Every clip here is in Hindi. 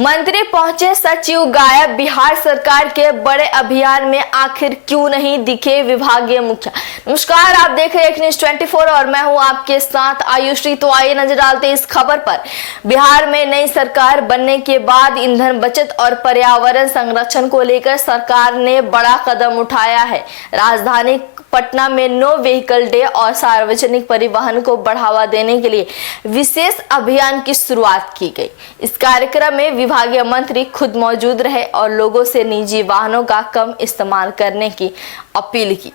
मंत्री पहुंचे, सचिव गायब। बिहार सरकार के बड़े अभियान में आखिर क्यों नहीं दिखे विभागीय मुखिया। नमस्कार, आप देख रहे हैं न्यूज़ 24 और मैं हूं आपके साथ आयुश्री। तो आइए नजर डालते हैं इस खबर पर। बिहार में नई सरकार बनने के बाद ईंधन बचत और पर्यावरण संरक्षण को लेकर सरकार ने बड़ा कदम उठाया है। राजधानी पटना में नो व्हीकल डे और सार्वजनिक परिवहन को बढ़ावा देने के लिए विशेष अभियान की शुरुआत की गई। इस कार्यक्रम में विभागीय मंत्री खुद मौजूद रहे और लोगों से निजी वाहनों का कम इस्तेमाल करने की अपील की।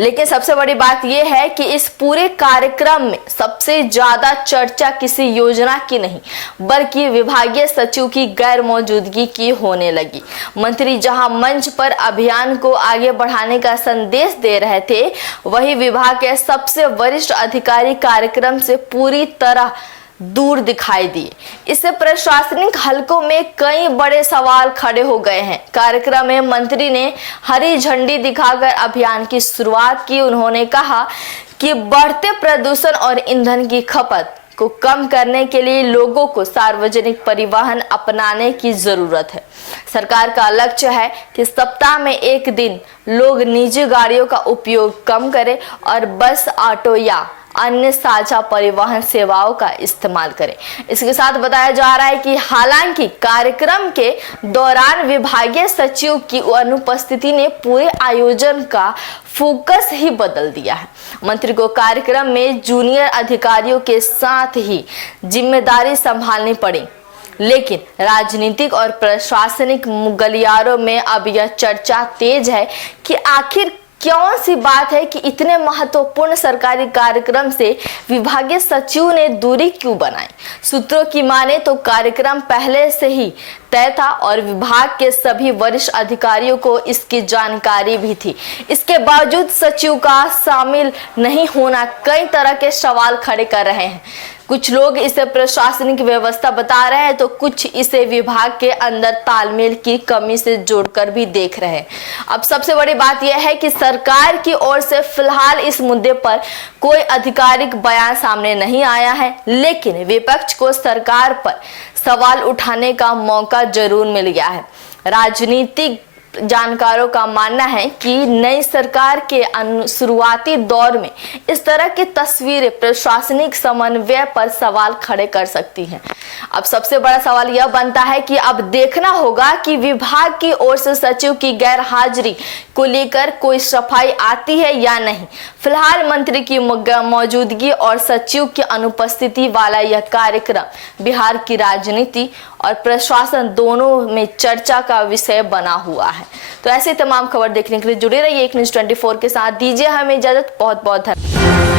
लेकिन सबसे बड़ी बात यह है कि इस पूरे कार्यक्रम में सबसे ज्यादा चर्चा किसी योजना की नहीं बल्कि विभागीय सचिव की गैर मौजूदगी की होने लगी। मंत्री जहां मंच पर अभियान को आगे बढ़ाने का संदेश दे रहे थे, वहीं विभाग के सबसे वरिष्ठ अधिकारी कार्यक्रम से पूरी तरह दूर दिखाई दिए। इससे प्रशासनिक हलकों में कई बड़े सवाल खड़े हो गए हैं। कार्यक्रम में मंत्री ने हरी झंडी दिखाकर अभियान की शुरुआत की। उन्होंने कहा कि बढ़ते प्रदूषण और ईंधन की खपत को कम करने के लिए लोगों को सार्वजनिक परिवहन अपनाने की जरूरत है। सरकार का लक्ष्य है कि सप्ताह में एक दिन लोग निजी गाड़ियों का उपयोग कम करें और बस, ऑटो या अन्य साझा परिवहन सेवाओं का इस्तेमाल करें। इसके साथ बताया जा रहा है कि हालांकि कार्यक्रम के दौरान विभागीय सचिव की अनुपस्थिति ने पूरे आयोजन का फोकस ही बदल दिया है। मंत्री को कार्यक्रम में जूनियर अधिकारियों के साथ ही जिम्मेदारी संभालनी पड़ी। लेकिन राजनीतिक और प्रशासनिक गलियारों में अब यह चर्चा तेज है कि आखिर कौन सी बात है कि इतने महत्वपूर्ण सरकारी कार्यक्रम से विभागीय सचिव ने दूरी क्यों बनाई। सूत्रों की माने तो कार्यक्रम पहले से ही तय था और विभाग के सभी वरिष्ठ अधिकारियों को इसकी जानकारी भी थी। इसके बावजूद सचिव का शामिल नहीं होना कई तरह के सवाल खड़े कर रहे हैं। कुछ लोग इसे प्रशासनिक व्यवस्था बता रहे हैं तो कुछ इसे विभाग के अंदर तालमेल की कमी से जोड़कर भी देख रहे हैं। अब सबसे बड़ी बात यह है कि सरकार की ओर से फिलहाल इस मुद्दे पर कोई आधिकारिक बयान सामने नहीं आया है, लेकिन विपक्ष को सरकार पर सवाल उठाने का मौका जरूर मिल गया है। राजनीतिक जानकारों का मानना है कि नई सरकार के शुरुआती दौर में इस तरह की तस्वीरें प्रशासनिक समन्वय पर सवाल खड़े कर सकती हैं। अब सबसे बड़ा सवाल यह बनता है कि अब देखना होगा कि विभाग की ओर से सचिव की गैर हाजिरी को लेकर कोई सफाई आती है या नहीं। फिलहाल मंत्री की मौजूदगी और सचिव की अनुपस्थिति वाला यह कार्यक्रम बिहार की राजनीति और प्रशासन दोनों में चर्चा का विषय बना हुआ है। तो ऐसे तमाम खबर देखने के लिए जुड़े रहिए न्यूज़ 24 के साथ। दीजिए हमें इजाजत। बहुत बहुत धन्यवाद।